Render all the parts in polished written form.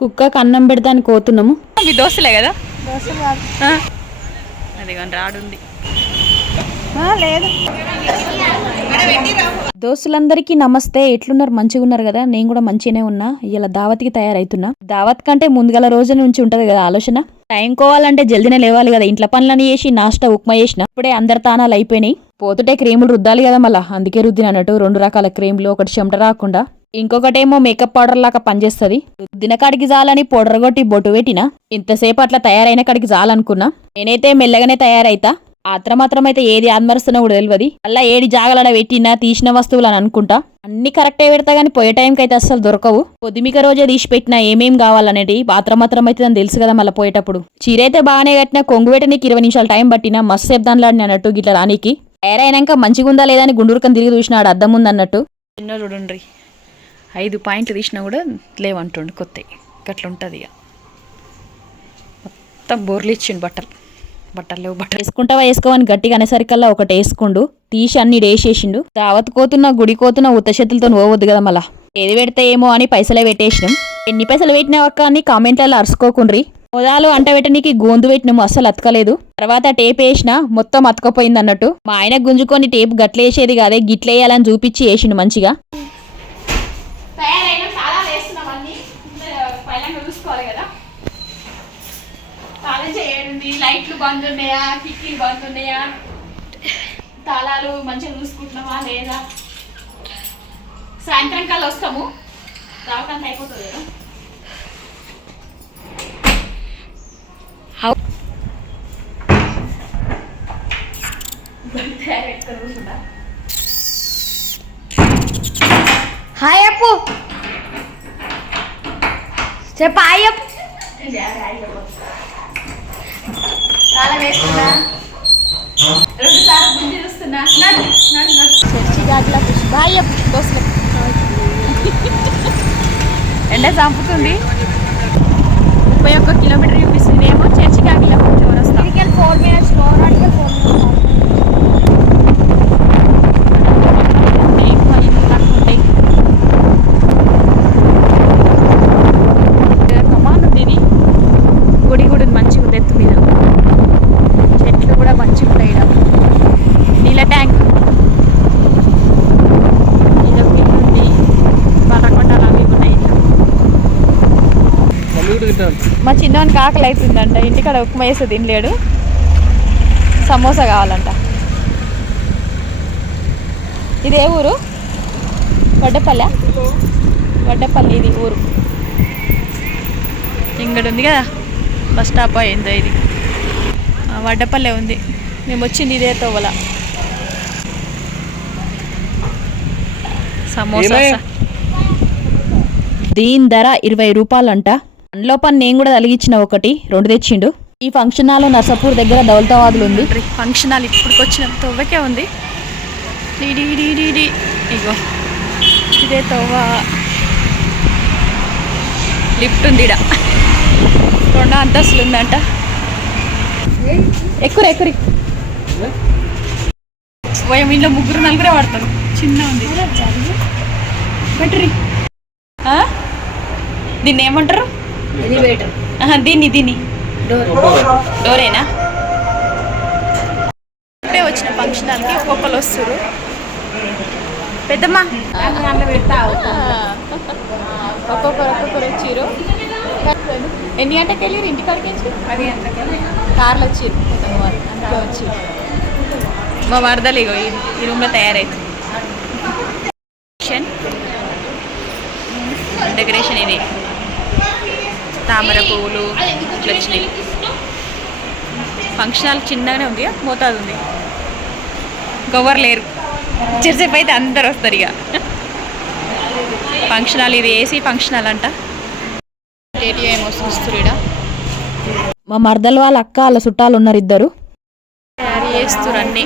కుక్కకు అన్నం పెడతానికి పోతున్నాము. మీ దోస్తులే కదా? అది కానీ రాడుంది లేదు. దోస్తులందరికీ నమస్తే. ఎట్లున్నారు? మంచిగా ఉన్నారు కదా? నేను కూడా మంచిగానే ఉన్నా. ఇలా దావత్కి తయారైతున్నా. దావత్ కంటే ముందుగల రోజు నుంచి ఉంటది కదా ఆలోచన. టైం కోవాలంటే జల్దీనే లేవాలి కదా. ఇంట్లో పనులని చేసి నాష్టా ఉప్మా చేసిన. ఇప్పుడే అందరి తానాలు అయిపోయినాయి. పోతుంటే క్రీములు రుద్దాలి కదా మళ్ళా. అందుకే రుద్దిన అన్నట్టు 2 రకాల క్రీములు. ఒకటి చెమట రాకుండా, ఇంకొకటేమో మేకప్ పౌడర్ లాగా పనిచేస్తుంది. రుద్దిన కాడికి జాలని పౌడర్ కొట్టి బొట్టు పెట్టినా. ఇంతసేపు అట్లా తయారైన కాడికి జాలనుకున్నా. నేనైతే మెల్లగానే తయారైతా. మాత్రమైతే ఏది ఆత్మరుస్తున్నా కూడా తెలియదు. అలా ఏడి జాగలడ పెట్టినా తీసిన వస్తువులు అని అనుకుంటా. అన్ని కరెక్టే పెడతా గానీ పోయే టైంకి అయితే అస్సలు దొరకవు. పొద్దుమిక రోజే తీసి పెట్టినా ఏమేం కావాలనేది మాత్రం అయితే అని తెలుసు కదా మళ్ళీ పోయేటప్పుడు. చీర అయితే బాగానే కట్టినా, కొంగు పెట్టనీకి 20 నిమిషాలు టైం పట్టినా. మస్తు సేపు దానిలాడిని అన్నట్టు గిట్లా రానికి. తయారైనాక మంచిగా ఉందా లేదా అని గుండూరుకని తిరిగి చూసినాడు అద్దం ఉంది అన్నట్టు. చిన్న చూడండి 5 పాయింట్లు తీసినా కూడా లేవంటుండు కొత్తవి. గట్లా ఉంటుంది ఇక. మొత్తం బోర్లు ఇచ్చిండు బట్టలు వేసుకుంటావా వేసుకోవని గట్టిగా అనేసరికల్లా ఒకటి వేసుకుండు. తీసి అన్ని వేసేసిండు. దావత్ కోతున్నా గుడి కోతున్నా ఉత్త చేతులతో పోవద్దు కదా మళ్ళా. ఏది పెడితే ఏమో అని పైసలే పెట్టేసినాం. ఎన్ని పైసలు పెట్టినావక్క అని కామెంట్లలో అరుచుకోకుండ్రి. మొదలు అంట పెట్టనీకి గోందు పెట్టినాము, అస్సలు అతకలేదు. తర్వాత టేప్ వేసినా మొత్తం అతకపోయింది అన్నట్టు. మా ఆయన గుంజుకొని టేప్ గట్లేసేది కాదే గిట్లేయాలని చూపించి వేసిండు మంచిగా. లైట్లు బంద్ ఉన్నాయా, కిటికీలు బంద్ ఉన్నాయా, తాళాలు మంచిగా చూసుకుంటున్నావా లేదా. సాయంత్రం కల్లా వస్తాము. దావకంత అయిపోతుంది కదా. హాయ్ అప్పు, చెప్ప హాయ్ అప్పు. తాళం వేస్తున్నా, 2 సార్లు గుంజి చూస్తున్నా. ఎండ చంపుతుంది. 31 కిలోమీటర్ చూపిస్తుంది. ఏమో చర్చికి ఆ కిలోమీటర్ చివరి వస్తాం. 4 minutes గుడి కూడా మంచిగా ఉంది ఎత్తు మీద. చెట్లు కూడా మంచిగా ఉంటాయి. నీళ్ళ ట్యాంక్ ఉంది. బర్రకొండలు అవి ఉన్నాయి. మా చిన్నవానికి ఆకలి అవుతుందంట. ఇంటికాడ ఉప్మా వేస్తే తినలేడు. సమోసా కావాలంట. ఇదే ఊరు? వడ్డపల్లె. ఇది ఊరు. ఇంకటి ఉంది కదా బస్ స్టాప్ అయిందో ఇది. వడ్డపల్లె ఉంది. మేము వచ్చింది ఇదే తోవల. సమోసా దీని ధర 20 రూపాయలంట. అందులోపని నేను కూడా తలిగించిన 1, 2 తెచ్చిండు. ఈ ఫంక్షన్ హాల్ నర్సాపూర్ దగ్గర దౌలతాబాద్లు ఉంది. ఫంక్షన్ హాల్ ఇప్పుడు వచ్చిన తొవ్వకే ఉంది. ఇగో ఇదే తోవ. లిఫ్ట్ ఉంది. 2 అంతస్తులు ఉందంట. ఎక్కురి పోయాం. ఇంట్లో 3-4 పడతారు. చిన్న ఉంది. బెటరీ దీన్ని ఏమంటారు? దీన్ని డోరేనా? ఇప్పుడే వచ్చిన ఫంక్షన్ హాల్కి ఒక్కొక్కరు వస్తారు. పెద్దమ్మ ఒక్కొక్కరు వచ్చారు. ఎన్ని గంటకి వెళ్ళారు? ఇంటికాడికి వచ్చి 10 గంటలకి కార్లు వచ్చారు. అందుకే వచ్చి మా వరదలు ఇగో ఈ రూమ్లో తయారైంది. డెకరేషన్ ఇది తామర పువ్వులు ఇట్లా వచ్చినాయి. ఫంక్షన్ హాల్ చిన్నగానే ఉంది, మోతాదు ఉంది. గవ్వరు లేరు. చిరసేపు అయితే అందరు వస్తారు ఇక. ఫంక్షన్ హాల్ ఇది ఏసీ ఫంక్షన్ హాల్ అంట. ఏటీఎం వస్తుంది. మా మరదలు వాళ్ళ అక్క వాళ్ళ చుట్టాలు ఉన్నారు. 2 తయారు చేస్తారు అన్నీ.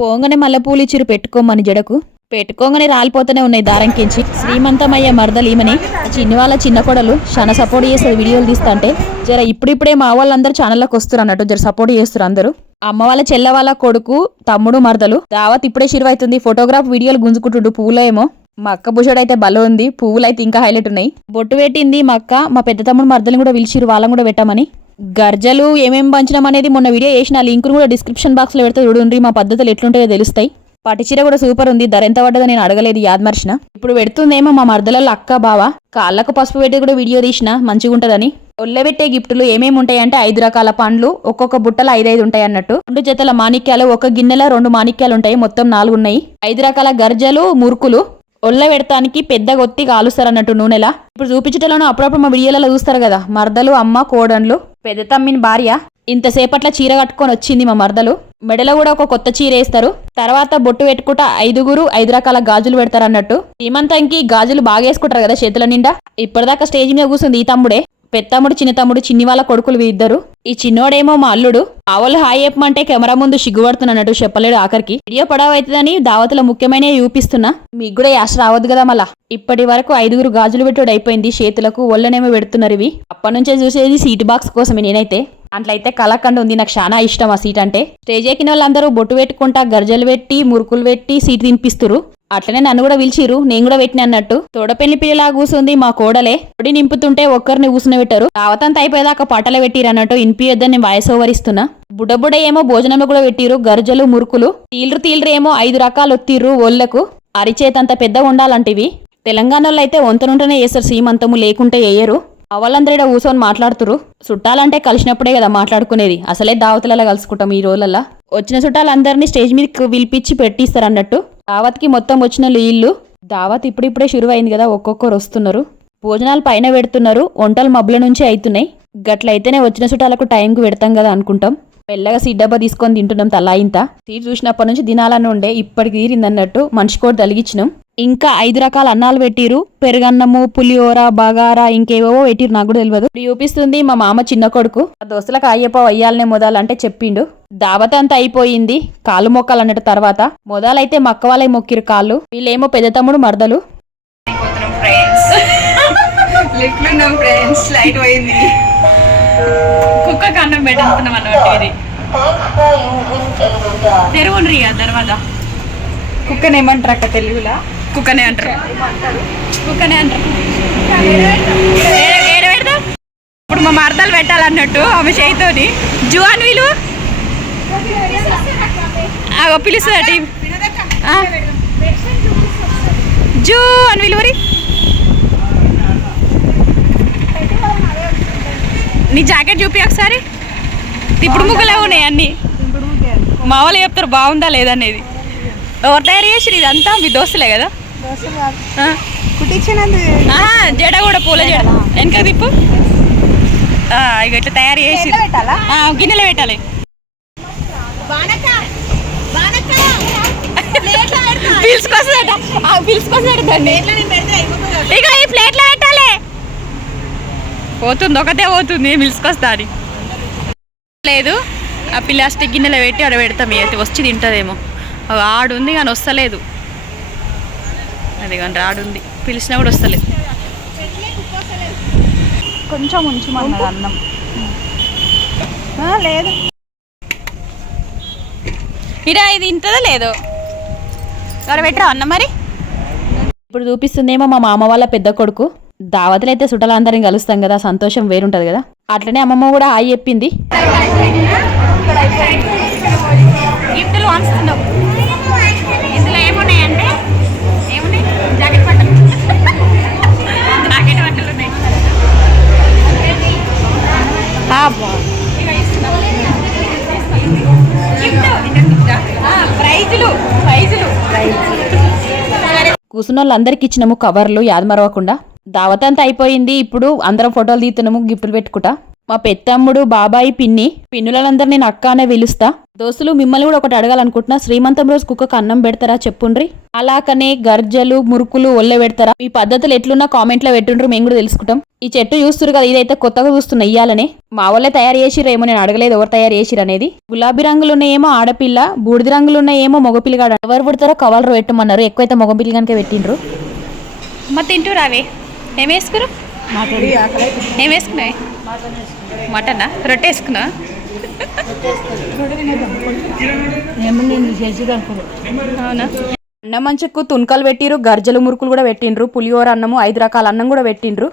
పోంగనే మల్లెపూలు ఇచ్చిరు పెట్టుకోమని. జడకు పెట్టుకోగానే రాలిపోతూనే ఉన్నాయి దారంకించి. శ్రీమంతమయ్య మరదలు ఈమెని. చిన్ని వాళ్ళ చిన్న కొడలు చాలా సపోర్ట్ చేస్తారు వీడియోలు తీస్తుంటే. జర ఇప్పుడిప్పుడే మా వాళ్ళందరూ ఛానల్లోకి వస్తారు అన్నట్టు. జర సపోర్ట్ చేస్తారు అందరూ. అమ్మ వాళ్ళ చెల్లె వాళ్ళ కొడుకు, తమ్ముడు, మరదలు. దావత్ ఇప్పుడే షురు అవుతుంది. ఫోటోగ్రాఫ్ వీడియోలు గుంజుకుంటుండు. పూలో ఏమో మా అక్క బుషడ్ అయితే బలం ఉంది, పువ్వులు అయితే ఇంకా హైలైట్ ఉన్నాయి. బొట్టు పెట్టింది మా అక్క. మా పెద్ద తమ్ముడు మర్దల్ని కూడా పిలిచిరు, వాళ్ళని కూడా పెట్టమని. గర్జలు ఏమేమి పంచడం అనేది మొన్న వీడియో చేసిన, లింక్ కూడా డిస్క్రిప్షన్ బాక్స్ లో పెడితే చూడండి. మా పద్ధతులు ఎట్లుంటాయో తెలుస్తాయి. పట్టుచీర కూడా సూపర్ ఉంది, ధర ఎంత పడ్డదో నేను అడగలేదు, యాదమర్చిన. ఇప్పుడు పెడుతుందేమో మా మర్దలలో అక్క బావ. కాళ్ళకు పసుపు పెట్టి కూడా వీడియో తీసిన, మంచిగా ఉంటదని. ఒళ్ళబెట్టే గిఫ్టులు ఏమేమి ఉంటాయంటే 5 రకాల పండ్లు, ఒక్కొక్క బుట్టలో 5 ఉంటాయి అన్నట్టు. 2 జతల మాణిక్యాలు, ఒక గిన్నెలో 2 మాణిక్యాలు ఉంటాయి, మొత్తం 4 ఉన్నాయి. 5 రకాల గర్జలు, మురుకులు. ఒళ్ళ పెడతానికి పెద్ద గొత్తి కాలుస్తారు అన్నట్టు నూనెలా. ఇప్పుడు చూపించటంలోనూ అప్పుడప్పుడు మా వీడియోలలో చూస్తారు కదా, మర్దలు, అమ్మ, కోడన్లు. పెద్ద తమ్మిని భార్య ఇంతసేపట్ల చీర కట్టుకొని వచ్చింది మా మర్దలు. మెడలో కూడా ఒక కొత్త చీర వేస్తారు. తర్వాత బొట్టు పెట్టుకుంటా 5 రకాల గాజులు పెడతారు అన్నట్టు. సీమంతంకి గాజులు బాగా వేసుకుంటారు కదా చేతుల నిండా. ఇప్పటిదాకా స్టేజ్ మీద కూర్చుంది ఈ తమ్ముడే. పెద్ద తమ్ముడు, చిన్న తమ్ముడు, చిన్ని వాళ్ళ కొడుకులు ఇద్దరు. ఈ చిన్నోడేమో మా అల్లుడు. ఆ వాళ్ళు హాయ్ చెప్పమంటే కెమెరా ముందు సిగ్గుపడుతున్నట్టు చెప్పలేడు. ఆఖరికి వీడియో పడవైతుందని దావతుల ముఖ్యమైన చూపిస్తున్నా. మీకు కూడా యాస రావద్దు కదా మళ్ళా. ఇప్పటి వరకు 5 గాజులు పెట్టుడు అయిపోయింది చేతులకు, ఒళ్ళనేమో పెడుతున్నారు ఇవి. అప్పటి నుంచే చూసేది సీట్ బాక్స్ కోసమే నేనైతే. అట్లయితే కలకండ ఉంది, నాకు చాలా ఇష్టం ఆ సీట్ అంటే. స్టేజ్ ఎక్కిన వాళ్ళందరూ బొట్టు పెట్టుకుంటా గర్జలు పెట్టి, మురుకులు పెట్టి సీట్ తినిపిస్తురు. అట్లనే నన్ను కూడా పిలిచిరు, నేను కూడా పెట్టిన అన్నట్టు. తోడపెళ్లి పిల్లలా కూసుంది మా కోడలే. పొడి నింపుతుంటే ఒక్కరిని కూసుని పెట్టారు. దావతంతా అయిపోయేదాకా పాటలు పెట్టిరు అన్నట్టు. ఇనిపియొద్దని నేను వాయిస్ ఓవర్ ఇస్తున్నా. బుడ్డ ఏమో భోజనంలో కూడా పెట్టిరు, గర్జలు, మురుకులు. తీల్రు ఏమో 5 రకాలు ఒత్తిర్రు ఒళ్ళకు. అరిచేతంత పెద్దగా ఉండాలంటివి. తెలంగాణలో అయితే వంతనుంటేనే చేస్తారు, సీమంతము లేకుంటే వేయరు. అవలందరూ ఇక్కడ కూర్చొని మాట్లాడుతురు. చుట్టాలంటే కలిసినప్పుడే కదా మాట్లాడుకునేది. అసలే దావతులలో కలుసుకుంటాం ఈ రోజులల్లా. వచ్చిన చుట్టాలందరినీ స్టేజ్ మీదకి పిలిపించి పెట్టిస్తారు అన్నట్టు. దావత్కి మొత్తం వచ్చిన ఇల్లు. దావత్ ఇప్పుడిప్పుడే షురువైంది కదా, ఒక్కొక్కరు వస్తున్నారు. భోజనాలు పైన పెడుతున్నారు, వంటలు మబ్బుల నుంచి అవుతున్నాయి. గట్లయితేనే వచ్చిన చుట్టాలకు టైంకు పెడతాం కదా అనుకుంటాం. మెల్లగా సీట్ డబ్బా తీసుకొని తింటున్నాం తలాయింత. సీట్ చూసినప్పటి నుంచి తినాలని ఉండే, ఇప్పటికి తీరింది అన్నట్టు. మనిషి కూడా తలిగించినాం. ఇంకా 5 రకాల అన్నాలు పెట్టిరు, పెరుగన్నము, పులిహోర, బగారా, ఇంకేవో పెట్టిరు, నాకు కూడా తెలియదు. ఇప్పుడు చూపిస్తుంది మా మామ చిన్న కొడుకు. ఆ దోస్తులకు అయ్యప్ప వయ్యాలనే మొదలంటే చెప్పిండు. దావత అంతా అయిపోయింది, కాళ్ళు మొక్కాలు అన్నట్టు. తర్వాత మొదలైతే మా అక్క వాళ్ళే మొక్కిరు కాళ్ళు. వీళ్ళేమో పెద్ద తమ్ముడు మర్దలు. కుక్కకి అన్నం పెట్టుకున్నాం అన్నట్టు. ఇది తెరువుండ్రి దర్వాజా. కుక్కని ఏమంటారు అక్క తెలుగులా? కుక్కనే అంటారు. ఇప్పుడు మా మరదలు పెట్టాలన్నట్టు ఆమె చేయితోని. జూ అని వీలు పిలుస్తుంది. జూ అని విలువరి. నీ జాకెట్ చూపి ఒకసారి. తిప్పుడు ముగ్గులే ఉన్నాయి అన్ని. మా వాళ్ళు చెప్తారు బాగుందా లేదనేది. ఎవరు తయారు చేసిరు ఇదంతా? మీ దోస్తులే కదా. జడ కూడా పూల జడ వెనక తిప్పు. ఇక ఇట్లా తయారు చేసి గిన్నెలో పెట్టాలి. పిలుచుకొస్తుందట, పిలుచుకొస్తుందండి. ఇక ఈ ప్లేట్లో పెట్టాలి. పోతుంది, ఒకటే పోతుంది, పిలుచుకొస్తా అని లేదు. ఆ ప్లాస్టిక్ గిన్నెలో పెట్టి ఆడ పెడతాం. అయితే వచ్చి తింటుందేమో. ఆడుంది కానీ వస్తలేదు. అది కానీ రాడుంది, పిలిచినా కూడా వస్తలేదు. కొంచెం ఉంచమన్నది అన్నం. లేదు ఇరా, ఇది ఇంతదో లేదో అక్కడ పెట్టరా అన్నం మరి. ఇప్పుడు చూపిస్తుందేమో మా మామ వాళ్ళ పెద్ద కొడుకు. దావతులు అయితే చుట్టాలందరినీ కలుస్తాం కదా, సంతోషం వేరుంటది కదా. అట్లనే అమ్మమ్మ కూడా హాయ్ చెప్పింది. గిఫ్ట్లు వాడుతున్నావు. ఇందులో ఏమున్నాయంటే ఏమున్నాయి? జాకెట్ బట్టలు ఉన్నాయి. కూర్చున్న వాళ్ళందరికి ఇచ్చినాము కవర్లు, యాదమరవకుండా. దావతంతా అయిపోయింది. ఇప్పుడు అందరం ఫోటోలు తీస్తున్నాము, గిఫ్టులు పెట్టుకుంటా. మా పెద్దమ్ముడు, బాబాయి, పిన్నులందరూ నేను అక్క అనే పిలుస్తా. దోస్తులు, మిమ్మల్ని కూడా ఒకటి అడగాలనుకుంటున్నా. శ్రీమంతం రోజు కుక్కకు అన్నం పెడతారా చెప్పుండ్రి. అలాకనే గర్జలు, మురుకులు ఒళ్ళే పెడతారా? మీ పద్ధతులు ఎట్లున్నా కామెంట్లో పెట్టుండ్రు, మేము కూడా తెలుసుకుంటాం. ఈ చెట్టు చూస్తురు కదా, ఇదైతే కొత్తగా చూస్తున్నా ఇయ్యాలనే. మా వాళ్ళే తయారు చేసిరేమో, నేను అడగలేదు ఎవరు తయారు చేసిరు అనేది. గులాబీ రంగులున్నాయేమో ఆడపిల్ల, బూడిది రంగులున్నాయేమో మగపిల్లగాడు. ఎవరు పుడతారో కవర్లు పెట్టమన్నారు. ఎక్కువైతే మగపిల్లగానికే పెట్టిండ్రు. మరి తింటూ రావే. ఏం వేసుకురు? ఏం వేసుకున్నాయి? మటనా? రొట్టె వేసుకున్నా? అవునా? అన్నం మంచెక్కు తునకలు పెట్టిరు, గర్జలు మురుకులు కూడా పెట్టిండ్రు, పులిహోర అన్నము 5 రకాల అన్నం కూడా పెట్టిండ్రు.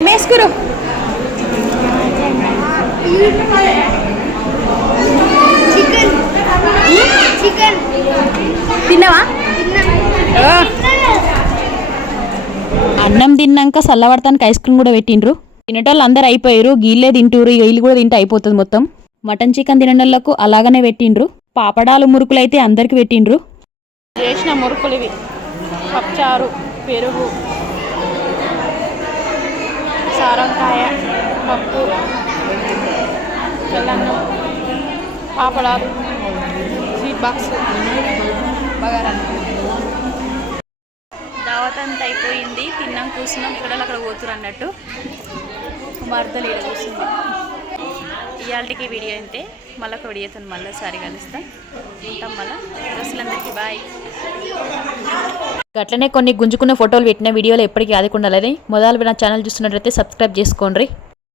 వేసుకురు చికెన్ చికెన్ తిన్నావా? అన్నం తిన్నాక చల్లబడతానికి ఐస్ క్రీమ్ కూడా పెట్టిండ్రు. తినేటోళ్ళు అందరు అయిపోయారు, గీళ్ళే తింటూరు, ఇక వీళ్ళు కూడా తింటే అయిపోతుంది మొత్తం. మటన్ చికెన్ తినటోళ్ళకు అలాగనే పెట్టిండ్రు. పాపడాలు మురుకులు అయితే అందరికి పెట్టిండ్రు. చేసిన మురుకులు ఇవి, పప్పుచారు, పెరుగు, సారంకాయ, పప్పు, తెల్లన్నం, పాపడాలు, స్వీట్ బాక్స్, బగారా. దావత్ అంతా అయిపోయింది, తిన్నాం, కూర్చున్నాం. ఇక్కడ అక్కడ పోతురు అన్నట్టు. మరదలు ఇక్కడ కూర్చుంది. ఇవాళకి వీడియో అయితే మళ్ళీ ఒక వీడియోతో మళ్ళీసారి కలుస్తాం. ఉంటాం మళ్ళీ. దోస్తులందరికీ బాయ్. అట్లనే కొన్ని గుంజుకున్న ఫోటోలు పెట్టిన వీడియోలు ఎప్పటికీ ఆదుకుండాలని మొదలు నా ఛానల్ చూస్తున్నట్లయితే సబ్స్క్రైబ్ చేసుకోండి.